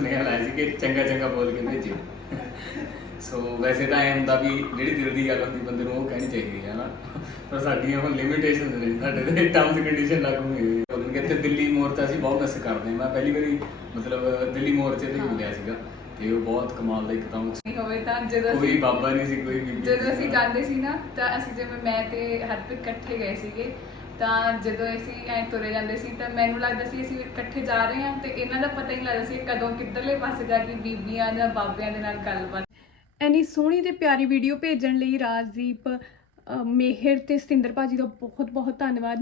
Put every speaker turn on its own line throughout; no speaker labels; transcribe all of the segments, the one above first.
ਸੁਨੇਹਾ ਲਾਇਆ ਸੀ ਕਿ ਚੰਗਾ ਚੰਗਾ ਬੋਲ ਕੇ ਭੇਜਿਓ ਸੋ ਵੈਸੇ ਤਾਂ ਐਂ ਹੁੰਦਾ ਵੀ ਜਿਹੜੀ ਦਿਲ ਦੀ ਗੱਲ ਹੁੰਦੀ ਬੰਦੇ ਨੂੰ ਉਹ ਕਹਿਣੀ ਚਾਹੀਦੀ ਹੈ ਨਾ ਪਰ ਸਾਡੀਆਂ ਹੁਣ ਲਿਮਿਟੇਸ਼ਨਸ ਨੇ ਸਾਡੇ ਤੇ ਟਰਮਸ ਕੰਡੀਸ਼ਨ ਲਾਗੂ ਹੋਈ ਹੋਈ ਹੈ ਉਹਨਾਂ ਕਹਿੰਦੇ ਦਿੱਲੀ ਮੋਰਚਾ ਅਸੀਂ ਬਹੁਤ ਮਿਸ ਕਰਦੇ ਮੈਂ ਪਹਿਲੀ ਵਾਰੀ ਮਤਲਬ ਦਿੱਲੀ ਮੋਰਚੇ ਤੇ ਮਿਲਿਆ ਸੀਗਾ ਤੇ ਉਹ ਬਹੁਤ ਕਮਾਲ ਦਾ ਇੱਕਦਮ
ਨਹੀਂ ਹੋਵੇ ਤਾਂ ਜਦੋਂ
ਕੋਈ ਬਾਬਾ ਨਹੀਂ ਸੀ ਕੋਈ ਬੀਬੀ
ਜਦੋਂ ਅਸੀਂ
ਸੀ।
ਜਾਂਦੇ ਸੀ ਨਾ ਤਾਂ ਅਸੀਂ ਜਿਵੇਂ ਮੈਂ ਤੇ ਹਰਪ੍ਰੀਤ ਇਕੱਠੇ ਗਏ ਸੀਗੇ ਤਾਂ ਜਦੋਂ ਅਸੀਂ ਐ ਤੁਰੇ ਜਾਂਦੇ ਸੀ ਤਾਂ ਮੈਨੂੰ ਲੱਗਦਾ ਸੀ ਅਸੀਂ ਇਕੱਠੇ ਜਾ ਰਹੇ ਹਾਂ ਤੇ ਇਹਨਾਂ ਦਾ ਪਤਾ ਹੀ ਨਹੀਂ ਲੱਗਦਾ ਸੀ ਕਦੋਂ ਕਿੱਧਰਲੇ ਪਾਸੇ ਜਾ ਕੇ ਬੀਬੀਆਂ ਜਾਂ ਬਾਬਿਆਂ ਦੇ ਨਾਲ ਗੱਲਬਾਤ
ਐਨੀ ਸੋਹਣੀ ਤੇ ਪਿਆਰੀ ਵੀਡੀਓ ਭੇਜਣ ਲਈ ਰਾਜਦੀਪ ਅ, ਮੇਹਰ ਤੇ ਸਤਿੰਦਰ ਭਾਜੀ ਦਾ ਬਹੁਤ ਬਹੁਤ ਧੰਨਵਾਦ।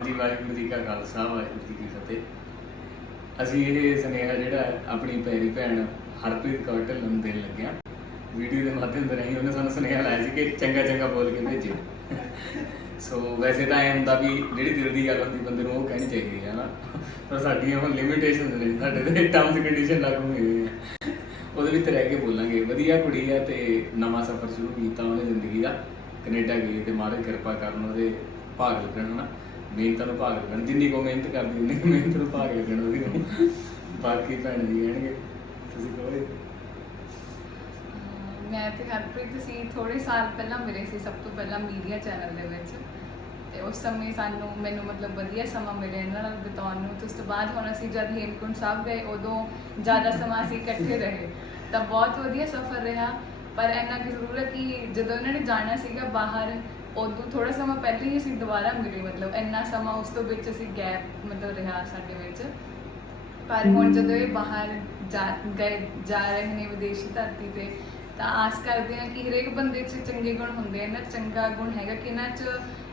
ਜੀ ਵਾਹਿਗੁਰੂ ਜੀ ਕਾ ਖਾਲਸਾ ਵਾਹਿਗੁਰੂ ਜੀ ਕੀ ਫਤਿਹ। ਅਸੀਂ ਇਹ ਸੁਨੇਹਾ ਜਿਹੜਾ ਹੈ ਆਪਣੀ ਪੈਰੀ ਭੈਣ ਹਰਪ੍ਰੀਤ ਕੌਰ ਢਿੱਲੋਂ ਨੂੰ ਦੇਣ ਲੱਗਿਆ। ਵੀਡੀਓ ਦੇ ਮਾਧਿਅਮ ਦੇ ਰਾਹੀਂ ਉਹਨੇ ਸਾਨੂੰ ਸੁਨੇਹਾ ਲਾਇਆ ਸੀ ਕਿ ਚੰਗਾ ਚੰਗਾ ਬੋਲ ਕੇ ਭੇਜਿਓ। ਸੋ ਵੈਸੇ ਤਾਂ ਐਂ ਹੁੰਦਾ ਵੀ ਜਿਹੜੀ ਦਿਲ ਦੀ ਗੱਲ ਹੁੰਦੀ, ਬੰਦੇ ਨੂੰ ਉਹ ਕਹਿਣੀ ਚਾਹੀਦੀ ਹੈ ਨਾ। ਪਰ ਸਾਡੀਆਂ ਹੁਣ ਲਿਮਿਟੇਸ਼ਨਸ ਨੇ, ਸਾਡੇ ਤੇ ਟਰਮਸ ਕੰਡੀਸ਼ਨ ਲਾਗੂ ਹੋਈ ਹੋਈ ਹੈ ਉਹਦੇ ਵਿੱਚ ਰਹਿ ਕੇ ਬੋਲਾਂਗੇ। ਵਧੀਆ ਕੁੜੀ ਆ ਤੇ ਨਵਾਂ ਸਫ਼ਰ ਸ਼ੁਰੂ ਕੀਤਾ ਉਹਨੇ ਜ਼ਿੰਦਗੀ ਦਾ। ਕੈਨੇਡਾ ਗਈ ਤੇ ਮਹਾਰਾਜ ਕਿਰਪਾ ਕਰਨ ਉਹਦੇ ਭਾਗ ਲੱਗਣ, ਹਨਾ। ਮਿਹਨਤ ਨੂੰ ਭਾਗ ਲੱਗਣ। ਜਿੰਨੀ ਕੋ ਮਿਹਨਤ ਕਰਦੀ, ਉਨੀ ਮਿਹਨਤ ਨੂੰ ਭਾਗ ਲੱਗਣ ਉਹਦੀ ਬਾਕੀ ਭੈਣ ਜੀ ਕਹਿਣਗੇ, ਤੁਸੀਂ ਕਹੋ
ਮੈਂ ਤੇ ਹਰਪ੍ਰੀਤ ਸੀ ਥੋੜੇ ਸਾਲ ਪਹਿਲਾਂ ਮਿਲੇ ਸੀ, ਸਭ ਤੋਂ ਪਹਿਲਾਂ ਮੀਡੀਆ ਚੈਨਲ ਦੇ ਵਿੱਚ। ਤੇ ਉਸ ਸਮੇਂ ਸਾਨੂੰ ਮੈਨੂੰ ਮਤਲਬ ਵਧੀਆ ਸਮਾਂ ਮਿਲਿਆ ਇਹਨਾਂ ਨਾਲ ਬਿਤਾਉਣ ਨੂੰ। ਤੇ ਉਸ ਤੋਂ ਬਾਅਦ ਹੁਣ ਅਸੀਂ ਜਦ ਹੇਮਕੁੰਟ ਸਾਹਿਬ ਗਏ, ਉਦੋਂ ਜ਼ਿਆਦਾ ਸਮਾਂ ਅਸੀਂ ਇਕੱਠੇ ਰਹੇ। ਤਾਂ ਬਹੁਤ ਵਧੀਆ ਸਫ਼ਰ ਰਿਹਾ। ਪਰ ਇੰਨਾ ਕੁ ਜ਼ਰੂਰ ਹੈ ਕਿ ਜਦੋਂ ਇਹਨਾਂ ਨੇ ਜਾਣਾ ਸੀਗਾ ਬਾਹਰ, ਉਦੋਂ ਥੋੜਾ ਸਮਾਂ ਪਹਿਲਾਂ ਹੀ ਅਸੀਂ ਦੁਬਾਰਾ ਮਿਲੇ। ਮਤਲਬ ਇੰਨਾ ਸਮਾਂ ਉਸ ਤੋਂ ਵਿੱਚ ਅਸੀਂ ਗੈਪ ਮਤਲਬ ਰਿਹਾ ਸਾਡੇ ਵਿੱਚ। ਪਰ ਹੁਣ ਜਦੋਂ ਇਹ ਬਾਹਰ ਜਾ ਗਏ, ਜਾ ਰਹੇ ਨੇ ਵਿਦੇਸ਼ੀ ਧਰਤੀ ਤੇ ਤਾਂ ਆਸ ਕਰਦੇ ਹਾਂ ਕਿ ਹਰੇਕ ਬੰਦੇ 'ਚ ਚੰਗੇ ਗੁਣ ਹੁੰਦੇ ਆ ਇਹਨਾਂ 'ਚ ਚੰਗਾ ਗੁਣ ਹੈਗਾ ਕਿ ਇਹਨਾਂ 'ਚ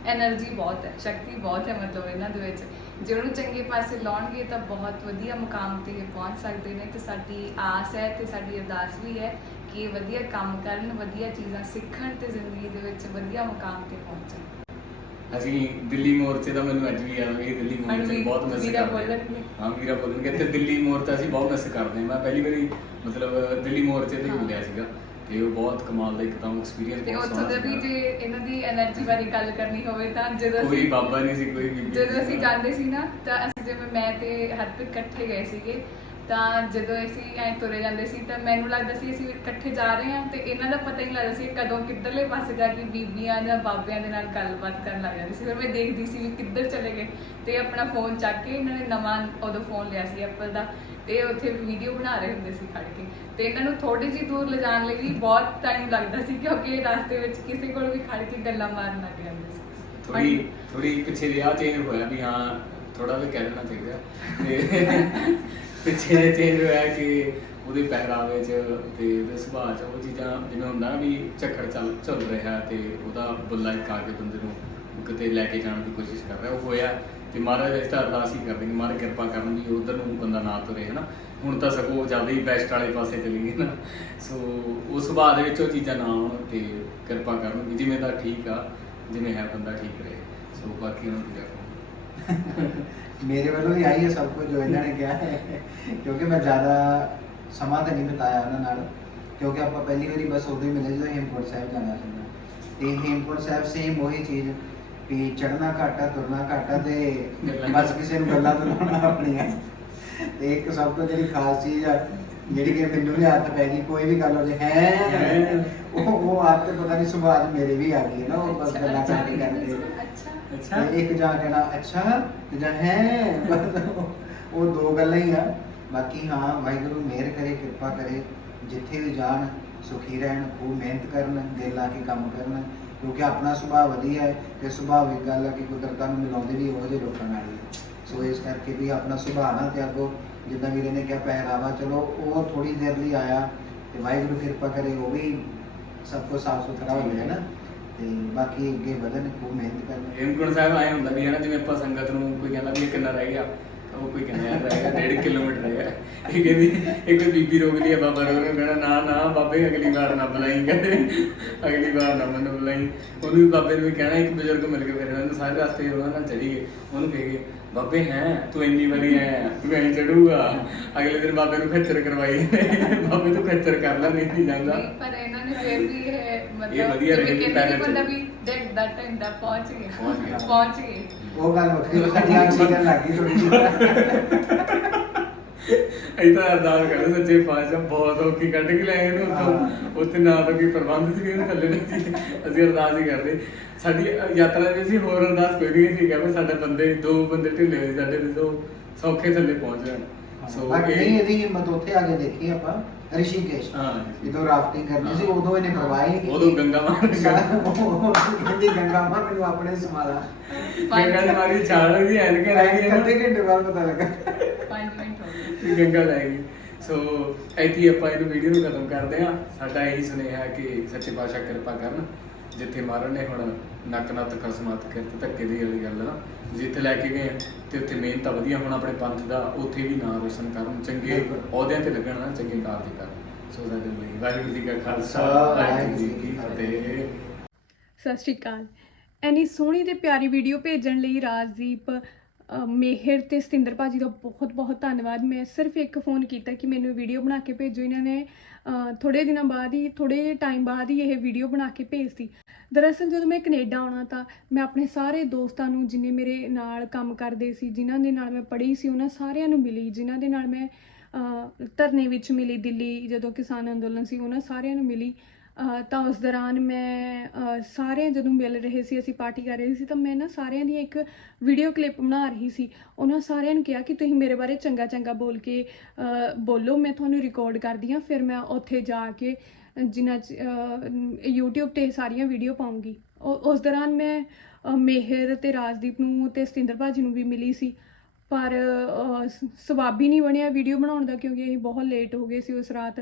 એનર્ਜੀ ਬਹੁਤ ਹੈ ਸ਼ਕਤੀ ਬਹੁਤ ਹੈ ਮਤਲਬ ਇਹਨਾਂ ਦੇ ਵਿੱਚ। ਜੇ ਉਹਨੂੰ ਚੰਗੇ ਪਾਸੇ ਲਾਉਣਗੇ ਤਾਂ ਬਹੁਤ ਵਧੀਆ ਮੁਕਾਮ ਤੇ ਇਹ ਪਹੁੰਚ ਸਕਦੇ ਨੇ ਤੇ ਸਾਡੀ ਆਸ ਹੈ ਤੇ ਸਾਡੀ ਅਰਦਾਸ ਵੀ ਹੈ ਕਿ ਇਹ ਵਧੀਆ ਕੰਮ ਕਰਨ ਵਧੀਆ ਚੀਜ਼ਾਂ ਸਿੱਖਣ ਤੇ ਜ਼ਿੰਦਗੀ ਦੇ ਵਿੱਚ ਵਧੀਆ ਮੁਕਾਮ ਤੇ ਪਹੁੰਚਣ।
ਅਸੀਂ ਦਿੱਲੀ ਮੋਰਚੇ ਦਾ ਮੈਨੂੰ ਅੱਜ ਵੀ ਯਾਦ ਹੈ ਦਿੱਲੀ ਮੋਰਚੇ ਬਹੁਤ ਮਿਸ ਕਰਦੇ ਹਾਂ ਵੀਰਾ ਬੋਲਣ ਕਹਿੰਦੇ ਦਿੱਲੀ ਮੋਰਚਾ ਅਸੀਂ ਬਹੁਤ ਮਿਸ ਕਰਦੇ ਹਾਂ ਮੈਂ ਪਹਿਲੀ ਵਾਰੀ ਮਤਲਬ ਦਿੱਲੀ ਮੋਰਚੇ ਤੇ ਹੀ ਹੁੰਦਿਆ ਸੀਗਾ। ਤੇ ਉਹ ਬਹੁਤ ਕਮਾਲ ਦਾ ਇੱਕਦਮ ਐਕਸਪੀਰੀਅੰਸ
ਤੇ ਉੱਥੋਂ ਦੇ ਵੀ ਜੇ ਇਹਨਾਂ ਦੀ એનર્ਜੀ ਬਾਰੇ ਗੱਲ ਕਰਨੀ ਹੋਵੇ ਤਾਂ ਜਦੋਂ
ਕੋਈ ਬਾਬਾ ਨਹੀਂ ਸੀ ਕੋਈ ਬੀਬੀ
ਜਦੋਂ ਅਸੀਂ ਜਾਂਦੇ ਸੀ ਨਾ ਤਾਂ ਅਸੀਂ ਜਿਵੇਂ ਮੈਂ ਤੇ ਹਰਪ੍ਰੀਤ ਇਕੱਠੇ ਗਏ ਸੀਗੇ ਤਾਂ ਜਦੋਂ ਅਸੀਂ ਐ ਤੁਰੇ ਜਾਂਦੇ ਸੀ ਤਾਂ ਮੈਨੂੰ ਲੱਗਦਾ ਸੀ ਅਸੀਂ ਇਕੱਠੇ ਜਾ ਰਹੇ ਹਾਂ ਤੇ ਇਹਨਾਂ ਦਾ ਪਤਾ ਹੀ ਲੱਗਦਾ ਸੀ ਕਦੋਂ ਕਿੱਧਰਲੇ ਪਾਸੇ ਜਾ ਕੇ ਬੀਬੀਆਂ ਜਾਂ ਬਾਬਿਆਂ ਦੇ ਨਾਲ ਗੱਲਬਾਤ ਕਰਨ ਲੱਗ ਜਾਂਦੇ ਸੀ। ਫਿਰ ਮੈਂ ਦੇਖਦੀ ਸੀ ਵੀ ਕਿੱਧਰ ਚਲੇ ਗਏ ਤੇ ਆਪਣਾ ਫੋਨ ਚੱਕ ਕੇ ਇਹਨਾਂ ਨੇ ਨਵਾਂ ਉਦੋਂ ਫੋਨ ਲਿਆ ਸੀ ਐਪਲ ਦਾ। ਤੇ ਉੱਥੇ ਵੀਡੀਓ ਬਣਾ ਰਹੇ ਹੁੰਦੇ ਸੀ ਖੜ ਕੇ। ਤੇ ਇਹਨਾਂ ਨੂੰ ਥੋੜੀ ਜਿਹੀ ਦੂਰ ਲਿਜਾਣ ਲਈ ਵੀ ਬਹੁਤ ਟਾਈਮ ਲੱਗਦਾ ਸੀ ਕਿਉਂਕਿ ਰਸਤੇ ਵਿੱਚ ਕਿਸੇ ਕੋਲ ਵੀ ਖੜ ਕੇ ਗੱਲਾਂ ਮਾਰਨ ਲੱਗ ਜਾਂਦੇ ਸੀ।
ਥੋੜੀ ਥੋੜੀ ਪਿੱਛੇ ਜਿਹਾ ਚੇਂਜ ਹੋਇਆ ਵੀ ਹਾਂ ਥੋੜਾ ਜਿਹਾ ਕਹਿ ਦੇਣਾ ਚਾਹੀਦਾ। ਤੇ ਪਿੱਛੇ ਜਿਹਾ ਚੇਂਜ ਹੋਇਆ ਕਿ ਉਹਦੇ ਪਹਿਰਾਵੇ 'ਚ ਤੇ ਉਹਦੇ ਸੁਭਾਅ 'ਚ ਉਹ ਚੀਜ਼ਾਂ ਜਿਵੇਂ ਹੁੰਦਾ ਵੀ ਝੱਖੜ ਚੱਲ ਚੱਲ ਰਿਹਾ ਤੇ ਉਹਦਾ ਬੁੱਲਾ ਇੱਕ ਆ ਕੇ ਬੰਦੇ ਨੂੰ ਕਿਤੇ ਲੈ ਕੇ ਜਾਣ ਦੀ ਕੋਸ਼ਿਸ਼ ਕਰ ਰਿਹਾ। ਉਹ ਹੋਇਆ ਤੇ ਮਹਾਰਾਜ ਇਸ ਤਰ੍ਹਾਂ ਅਰਦਾਸ ਹੀ ਕਰਦੇ ਕਿ ਮਹਾਰਾਜ ਕਿਰਪਾ ਕਰਨ ਵੀ ਉਧਰ ਨੂੰ ਬੰਦਾ ਨਾ ਤੁਰੇ ਹੈ ਹੁਣ ਤਾਂ ਸਗੋਂ ਜ਼ਿਆਦਾ ਹੀ ਬੈਸਟ ਵਾਲੇ ਪਾਸੇ ਚਲੀ ਗਈ ਨਾ। ਸੋ ਉਸ ਸੁਭਾਅ ਦੇ ਵਿੱਚ ਉਹ ਚੀਜ਼ਾਂ ਨਾ ਆਉਣ ਤੇ ਕਿਰਪਾ ਕਰਨ ਜਿਵੇਂ ਦਾ ਠੀਕ ਆ, ਜਿਵੇਂ ਹੈ ਬੰਦਾ ਠੀਕ ਰਹੇ। ਸੋ ਬਾਕੀ ਉਹਨਾਂ ਦੀ ਜਾਕੋ
ਮੇਰੇ ਵੱਲੋਂ ਵੀ ਆਈ ਹੈ ਸਭ ਕੁਝ, ਜੋ ਇਹਨਾਂ ਨੇ ਕਿਹਾ ਹੈ। ਕਿਉਂਕਿ ਮੈਂ ਜ਼ਿਆਦਾ ਸਮਾਂ ਤਾਂ ਨਹੀਂ ਬਿਤਾਇਆ ਉਹਨਾਂ ਨਾਲ। ਕਿਉਂਕਿ ਆਪਾਂ ਪਹਿਲੀ ਵਾਰੀ ਬਸ ਉਦੋਂ ਹੀ ਮਿਲੇ ਜਦੋਂ ਹੇਮਕੁੰਟ ਸਾਹਿਬ ਜਾਣਾ ਸੀਗਾ ਤੇ ਹੇਮਕੁੰਟ ਸਾਹਿਬ ਸੇਮ ਉਹੀ ਚੀਜ਼ ਵੀ ਚੜਨਾ ਘਾਟਾ ਤੁਰਨਾ ਘਾਟਾ ਤੇ ਬਸ ਕਿਸੇ ਨੂੰ ਗੱਲਾਂ ਤੋਂ ਲਾਉਣਾ ਆਪਣੀਆਂ। ਤੇ ਇੱਕ ਸਭ ਤੋਂ ਜਿਹੜੀ ਖਾਸ ਚੀਜ਼ ਆ ਜਿਹੜੀ ਕਿ ਮੈਨੂੰ ਵੀ ਆਦਤ ਪੈ ਗਈ ਕੋਈ ਵੀ ਗੱਲ ਹੋ ਜੇ ਹੈ ਉਹ ਉਹ ਆਦਤ ਪਤਾ ਨਹੀਂ ਸੁਭਾਅ ਮੇਰੇ ਵੀ ਆ ਗਈ ਹੈ ਨਾ ਉਹ ਬਸ ਗੱਲਾਂ ਕਰਦੇ ਕਰਦੇ।
ਅੱਛਾ।
ਅੱਛਾ।
ਤੇ ਇੱਕ ਜਾ ਕਹਿਣਾ ਅੱਛਾ ਤੇ ਜਾਂ ਹੈ ਉਹ ਦੋ ਗੱਲਾਂ ਹੀ ਆ। ਬਾਕੀ ਹਾਂ ਵਾਹਿਗੁਰੂ ਮਿਹਰ ਕਰੇ ਕਿਰਪਾ ਕਰੇ ਜਿੱਥੇ ਵੀ ਜਾਣ ਸੁਖੀ ਰਹਿਣ ਖੂਬ ਮਿਹਨਤ ਕਰਨ ਦਿਲ ਲਾ ਕੇ ਕੰਮ ਕਰਨ। ਕਿਉਂਕਿ ਆਪਣਾ ਸੁਭਾਅ ਵਧੀਆ ਹੈ ਤੇ ਸੁਭਾਵਿਕ ਗੱਲ ਹੈ ਕਿ ਕੁਦਰਤਾਂ ਨੂੰ ਮਿਲਾਉਂਦੇ ਵੀ ਉਹ ਜਿਹੇ ਲੋਕਾਂ ਨਾਲ ਹੀ ਹੈ। ਸੋ ਇਸ ਕਰਕੇ ਵੀ ਆਪਣਾ ਸੁਭਾਅ ਨਾ ਤਿਆਗੋ ਜਿੱਦਾਂ ਵੀਰੇ ਨੇ ਕਿਹਾ ਪਹਿਰਾਵਾ, ਚਲੋ ਉਹ ਥੋੜੀ ਦੇਰ ਲਈ ਆਇਆ ਤੇ ਵਾਹਿਗੁਰੂ ਕਿਰਪਾ ਕਰੇ, ਉਹ ਵੀ ਸਭ ਕੁਝ ਸਾਫ਼ ਸੁਥਰਾ ਹੋ ਜਾਏ ਨਾ। ਤੇ ਬਾਕੀ ਅੱਗੇ ਵਧਣ, ਖੂਬ ਮਿਹਨਤ ਕਰਨੀ।
ਹੇਮਕੁੰਟ ਸਾਹਿਬ ਆਏ ਹੁੰਦਾ ਵੀ ਹੈ ਨਾ ਜਿਵੇਂ ਆਪਾਂ ਸੰਗਤ ਨੂੰ ਕੋਈ ਕਹਿੰਦਾ ਵੀ ਇਹ ਕਿੰਨਾ ਰਹਿ ਗਿਆ। ਤਾਂ ਉਹ ਕੋਈ ਕਹਿੰਦਾ, ਯਾਰ, ਰਹਿ 1.5 ਕਿਲੋਮੀਟਰ ਰਹਿ ਇਹ ਕਹਿੰਦੀ ਇੱਕ ਬੀਬੀ ਰੋਕ ਆ, ਬਾਬਾ ਰੋਕ ਨੂੰ ਕਹਿਣਾ ਨਾ ਨਾ, ਬਾਬੇ, ਅਗਲੀ ਵਾਰ ਨਾ ਬੁਲਾਈ ਕਹਿੰਦੇ ਅਗਲੀ ਵਾਰ ਨਾ ਮੈਨੂੰ ਬੁਲਾਈ। ਉਹਨੂੰ ਵੀ ਬਾਬੇ ਨੂੰ ਵੀ ਕਹਿਣਾ, ਇੱਕ ਬਜ਼ੁਰਗ ਮਿਲ ਕੇ ਫਿਰ ਉਹਨੂੰ ਸਾਰੇ ਰਸਤੇ ਉਹਨਾਂ ਨਾਲ ਚੜੀ ਗਏ। ਉਹਨੂੰ ਕਹੇ ਗਏ ਬਾਬੇ, ਹੈ, ਤੂੰ ਇੰਨੀ ਵਾਰੀ ਆਇਆ, ਤੂੰ ਐਂ ਚੜੂਗਾ। ਅਗਲੇ ਦਿਨ ਬਾਬੇ ਨੂੰ ਖੱਚਰ ਕਰਵਾਈ। ਬਾਬੇ ਕਰ ਲੈ ਨਹੀਂ ਨਹੀਂ ਜਾਂਦਾ।
ਪਰ ਇਹਨਾਂ ਨੇ ਫਿਰ ਵੀ ਇਹ ਮਤਲਬ
ਵਧੀਆ ਰਹੇ ਕਿ
ਕਹਿੰਦੇ
ਪਹਿਲਾਂ
ਨੀ ਵੀ ਡੈਡ ਦਾ ਟਾਈਮ ਦਾ ਪਹੁੰਚ
ਪਹੁੰਚ ਗਿਆ।
ਪਹੁੰਚ ਗਏ।
ਉਹ ਗੱਲ ਵੱਖਰੀ ਸਾਡੀ ਆਕਸੀਜਨ ਲੱਗ ਗਈ ਥੋੜੀ ਜਿਹੀ।
ਅਸੀਂ ਤਾਂ ਅਰਦਾਸ ਕਰਦੇ ਸੱਚੇ ਪਾਤਸ਼ਾਹ ਬਹੁਤ ਔਖੀ ਕੱਢ ਕੇ ਲੈ ਆਏ ਇਹਨੂੰ ਉੱਥੋਂ। ਉੱਥੇ ਨਾ ਤਾਂ ਕੋਈ ਪ੍ਰਬੰਧ ਸੀ ਇਹਨੂੰ ਥੱਲੇ ਨਹੀਂ ਸੀ ਅਸੀਂ ਅਰਦਾਸ ਹੀ ਕਰਦੇ। ਸਾਡੀ ਯਾਤਰਾ ਵਿੱਚ ਅਸੀਂ ਹੋਰ ਅਰਦਾਸ ਕੋਈ ਨਹੀਂ ਸੀ ਕਿ ਸਾਡੇ ਬੰਦੇ ਦੋ ਬੰਦੇ ਢਿੱਲੇ ਹੋਏ ਸਾਡੇ ਵੀ ਸੌਖੇ ਥੱਲੇ ਪਹੁੰਚ ਜਾਣ। ਸੋ
ਬਾਕੀ
ਇਹ-
ਨਹੀਂ ਇਹਦੀ ਹਿੰਮਤ ਉੱਥੇ ਆ ਕੇ ਦੇਖੀ ਆਪਾਂ ਰਿਸ਼ੀਕੇਸ਼।
ਹਾਂ
ਜਦੋਂ ਰਾਫਟਿੰਗ ਕਰਨੀ ਸੀ ਉਦੋਂ ਇਹਨੇ ਪਰਵਾਹ ਹੀ ਨਹੀਂ।
ਉਦੋਂ ਗੰਗਾ ਮਾਂ
ਕਹਿੰਦੀ ਗੰਗਾ ਮਾਂ ਮੈਨੂੰ ਆਪਣੇ ਸਮਾਲਾ
ਗੰਗਾ ਦੀ ਮਾਰੀ ਛਾੜ ਦੀ ਐਨਕ ਰਹਿ ਗਈ
ਅੱਧੇ ਘੰਟੇ ਬਾਅਦ ਪਤਾ ਲੱਗਾ।
5 ਮਿੰਟ ਹੋ ਗਏ।
ਗੰਗਾ ਲੈ ਗਈ। ਸੋ ਇੱਥੇ ਆਪਾਂ ਇਹਨੂੰ ਵੀਡੀਓ ਨੂੰ ਖਤਮ ਕਰਦੇ ਹਾਂ। ਸਾਡਾ ਇਹੀ ਸੁਨੇਹਾ ਹੈ ਕਿ ਸੱਚੇ ਪਾਤਸ਼ਾਹ ਕਿਰਪਾ ਕਰਨ। ਜਿੱਥੇ ਮਹਾਰਾਜ ਨੇ ਹੁਣ ਨੱਕ ਨੱਤ ਖਸਮਾਤ ਕਿਰਤ ਧੱਕੇ ਦੀ ਵਾਲੀ ਗੱਲ ਨਾ ਜਿੱਥੇ ਲੈ ਕੇ ਗਏ ਆ, ਤੇ ਉੱਥੇ ਮਿਹਨਤ ਵਧੀਆ ਹੁਣ ਆਪਣੇ ਪੰਥ ਦਾ ਉੱਥੇ ਵੀ ਨਾਂ ਰੋਸ਼ਨ ਕਰਨ ਚੰਗੇ। ਅਹੁਦਿਆਂ ਤੇ ਲੱਗਣ ਨਾ ਚੰਗੇ ਕਾਰਜ ਕਰਨ। ਸੋ ਸਾਡੇ ਲਈ ਵਾਹਿਗੁਰੂ ਜੀ ਕਾ ਖਾਲਸਾ ਵਾਹਿਗੁਰੂ ਜੀ ਕੀ ਫਤਿਹ।
ਸਤਿ ਸ਼੍ਰੀ ਅਕਾਲ। ਐਨੀ ਸੋਹਣੀ ਤੇ ਪਿਆਰੀ ਵੀਡੀਓ ਭੇਜਣ ਲਈ ਰਾਜਦੀਪ ਮੇਹਰ ਤੇ ਸਤਿੰਦਰ ਭਾਜੀ ਦਾ ਬਹੁਤ ਬਹੁਤ ਧੰਨਵਾਦ। ਮੈਂ ਸਿਰਫ ਇੱਕ ਫੋਨ ਕੀਤਾ ਕਿ ਮੈਨੂੰ ਵੀਡੀਓ ਬਣਾ ਕੇ ਭੇਜੋ। ਇਹਨਾਂ ਨੇ ਥੋੜੇ ਦਿਨਾਂ ਬਾਅਦ ਹੀ ਥੋੜੇ ਟਾਈਮ ਬਾਅਦ ਹੀ ਇਹ ਵੀਡੀਓ ਬਣਾ ਕੇ ਭੇਜਤੀ। ਦਰਅਸਲ ਜਦੋਂ ਮੈਂ ਕੈਨੇਡਾ ਆਉਣਾ ਤਾਂ ਮੈਂ ਆਪਣੇ ਸਾਰੇ ਦੋਸਤਾਂ ਨੂੰ, ਜਿਨੇ ਮੇਰੇ ਨਾਲ ਕੰਮ ਕਰਦੇ ਸੀ, ਜਿਨ੍ਹਾਂ ਦੇ ਨਾਲ ਮੈਂ ਪੜ੍ਹੀ ਸੀ, ਉਹਨਾਂ ਸਾਰਿਆਂ ਨੂੰ ਮਿਲੀ, ਜਿਨ੍ਹਾਂ ਦੇ ਨਾਲ ਮੈਂ ਧਰਨੇ ਵਿੱਚ ਮਿਲੀ, ਦਿੱਲੀ ਜਦੋਂ ਕਿਸਾਨ ਅੰਦੋਲਨ ਸੀ, ਉਹਨਾਂ ਸਾਰਿਆਂ ਨੂੰ ਮਿਲੀ। ਤਾਂ ਉਸ ਦੌਰਾਨ ਮੈਂ, ਅਹ, ਸਾਰਿਆਂ ਜਦੋਂ ਮਿਲ ਰਹੇ ਸੀ, ਅਸੀਂ ਪਾਰਟੀ ਕਰ ਰਹੇ ਸੀ, ਤਾਂ ਮੈਂ ਨਾ ਸਾਰਿਆਂ ਦੀ ਇੱਕ ਵੀਡੀਓ ਕਲਿੱਪ ਬਣਾ ਰਹੀ ਸੀ। ਉਹਨਾਂ ਸਾਰਿਆਂ ਨੂੰ ਕਿਹਾ ਕਿ ਤੁਸੀਂ ਮੇਰੇ ਬਾਰੇ ਚੰਗਾ ਚੰਗਾ ਬੋਲ ਕੇ ਬੋਲੋ, ਮੈਂ ਤੁਹਾਨੂੰ ਰਿਕਾਰਡ ਕਰਦੀ ਹਾਂ, ਫਿਰ ਮੈਂ ਉੱਥੇ ਜਾ ਕੇ ਜਿਨ੍ਹਾਂ 'ਚ ਅਹ YouTube ਤੇ ਇਹ ਸਾਰੀਆਂ ਵੀਡੀਓ ਪਾਉਂਗੀ। ਉਸ ਦੌਰਾਨ ਮੈਂ ਮੇਹਰ ਤੇ ਰਾਜਦੀਪ ਨੂੰ ਤੇ ਸਤਿੰਦਰ ਭਾਜੀ ਨੂੰ ਵੀ ਮਿਲੀ ਸੀ। ਪਰ ਅਹ, ਸਵਾਬ ਹੀ ਨਹੀਂ ਬਣਿਆ ਵੀਡੀਓ ਬਣਾਉਣ ਦਾ ਕਿਉਂਕਿ ਅਸੀਂ ਬਹੁਤ ਲੇਟ ਹੋ ਗਏ ਸੀ ਉਸ ਰਾਤ।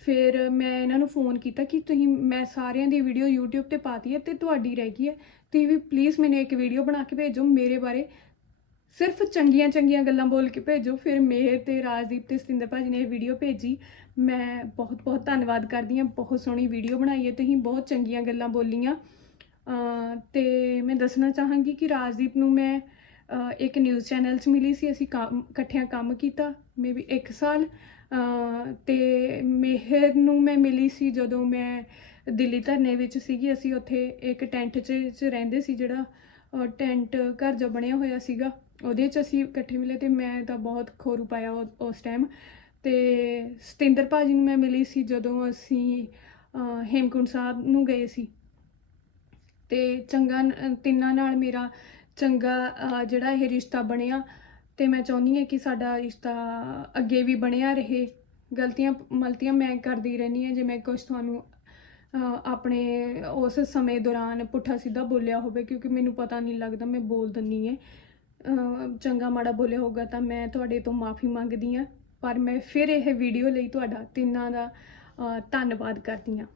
ਫਿਰ ਮੈਂ ਇਹਨਾਂ ਨੂੰ ਫੋਨ ਕੀਤਾ ਕਿ ਤੁਸੀਂ ਮੈਂ ਸਾਰਿਆਂ ਦੀ ਵੀਡੀਓ YouTube ਤੇ ਪਾਤੀ ਹੈ ਤੇ ਤੁਹਾਡੀ ਰਹਿ ਗਈ ਹੈ। ਤੁਸੀਂ ਵੀ ਪਲੀਜ਼ ਮੈਨੂੰ ਇੱਕ ਵੀਡੀਓ ਬਣਾ ਕੇ ਭੇਜੋ ਮੇਰੇ ਬਾਰੇ। ਸਿਰਫ ਚੰਗੀਆਂ ਚੰਗੀਆਂ ਗੱਲਾਂ ਬੋਲ ਕੇ ਭੇਜੋ, ਫਿਰ ਮੇਹਰ ਤੇ ਰਾਜਦੀਪ ਤੇ ਸਤਿੰਦਰ ਭਾਜੀ ਨੇ ਇਹ ਵੀਡੀਓ ਭੇਜੀ। ਮੈਂ ਬਹੁਤ ਬਹੁਤ ਧੰਨਵਾਦ ਕਰਦੀ ਹਾਂ, ਬਹੁਤ ਸੋਹਣੀ ਵੀਡੀਓ ਬਣਾਈ ਹੈ, ਤੁਸੀਂ ਬਹੁਤ ਚੰਗੀਆਂ ਗੱਲਾਂ ਬੋਲੀਆਂ। ਅਹ ਤੇ ਮੈਂ ਦੱਸਣਾ ਚਾਹਾਂਗੀ ਕਿ ਰਾਜਦੀਪ ਨੂੰ ਮੈਂ ਇੱਕ ਨਿਊਜ਼ ਚੈਨਲ 'ਚ ਮਿਲੀ ਸੀ, ਅਸੀਂ ਕੰਮ, ਇਕੱਠਿਆਂ ਕੰਮ ਕੀਤਾ ਮੇਬੀ 1 ਸਾਲ। ਅਹ ਤੇ ਮਿਹਰ ਨੂੰ ਮੈਂ ਮਿਲੀ ਸੀ ਜਦੋਂ ਮੈਂ ਦਿੱਲੀ ਧਰਨੇ ਵਿੱਚ ਸੀਗੀ, ਅਸੀਂ ਉੱਥੇ ਇੱਕ ਟੈਂਟ 'ਚ ਰਹਿੰਦੇ ਸੀ ਜਿਹੜਾ ਟੈਂਟ ਘਰ ਜੋ ਬਣਿਆ ਹੋਇਆ ਸੀਗਾ। ਉਹਦੇ 'ਚ ਅਸੀਂ ਇਕੱਠੇ ਮਿਲੇ ਤੇ ਮੈਂ ਤਾਂ ਬਹੁਤ ਖੋਰੂ ਪਾਇਆ ਉਸ ਟਾਈਮ ਤੇ ਸਤਿੰਦਰ ਭਾਜੀ ਨੂੰ ਮੈਂ ਮਿਲੀ ਸੀ ਜਦੋਂ ਅਸੀਂ, ਅਹ, ਹੇਮਕੁੰਟ ਸਾਹਿਬ ਨੂੰ ਗਏ ਸੀ। ਤੇ ਚੰਗਾ ਤਿੰਨਾਂ ਨਾਲ ਮੇਰਾ ਚੰਗਾ ਜਿਹੜਾ ਇਹ ਰਿਸ਼ਤਾ ਬਣਿਆ। ਤੇ ਮੈਂ ਚਾਹੁੰਦੀ ਹਾਂ ਕਿ ਸਾਡਾ ਰਿਸ਼ਤਾ ਅੱਗੇ ਵੀ ਬਣਿਆ ਰਹੇ। ਗਲਤੀਆਂ ਮਲਤੀਆਂ ਮੈਂ ਕਰਦੀ ਰਹਿੰਦੀ ਹਾਂ, ਜੇ ਮੈਂ ਕੁਝ ਤੁਹਾਨੂੰ ਆਪਣੇ ਉਸ ਸਮੇਂ ਦੌਰਾਨ ਪੁੱਠਾ ਸਿੱਧਾ ਬੋਲਿਆ ਹੋਵੇ, ਕਿਉਂਕਿ ਮੈਨੂੰ ਪਤਾ ਨਹੀਂ ਲੱਗਦਾ ਮੈਂ ਬੋਲ ਦਿੰਨੀ ਹੈ। ਅਹ, ਚੰਗਾ ਮਾੜਾ ਬੋਲਿਆ ਹੋਗਾ ਤਾਂ ਮੈਂ ਤੁਹਾਡੇ ਤੋਂ ਮਾਫੀ ਮੰਗਦੀ ਹਾਂ। ਪਰ ਮੈਂ ਫਿਰ ਇਹ ਵੀਡੀਓ ਲਈ ਤੁਹਾਡਾ ਤਿੰਨਾਂ ਦਾ ਅਹ, ਧੰਨਵਾਦ ਕਰਦੀ ਹਾਂ।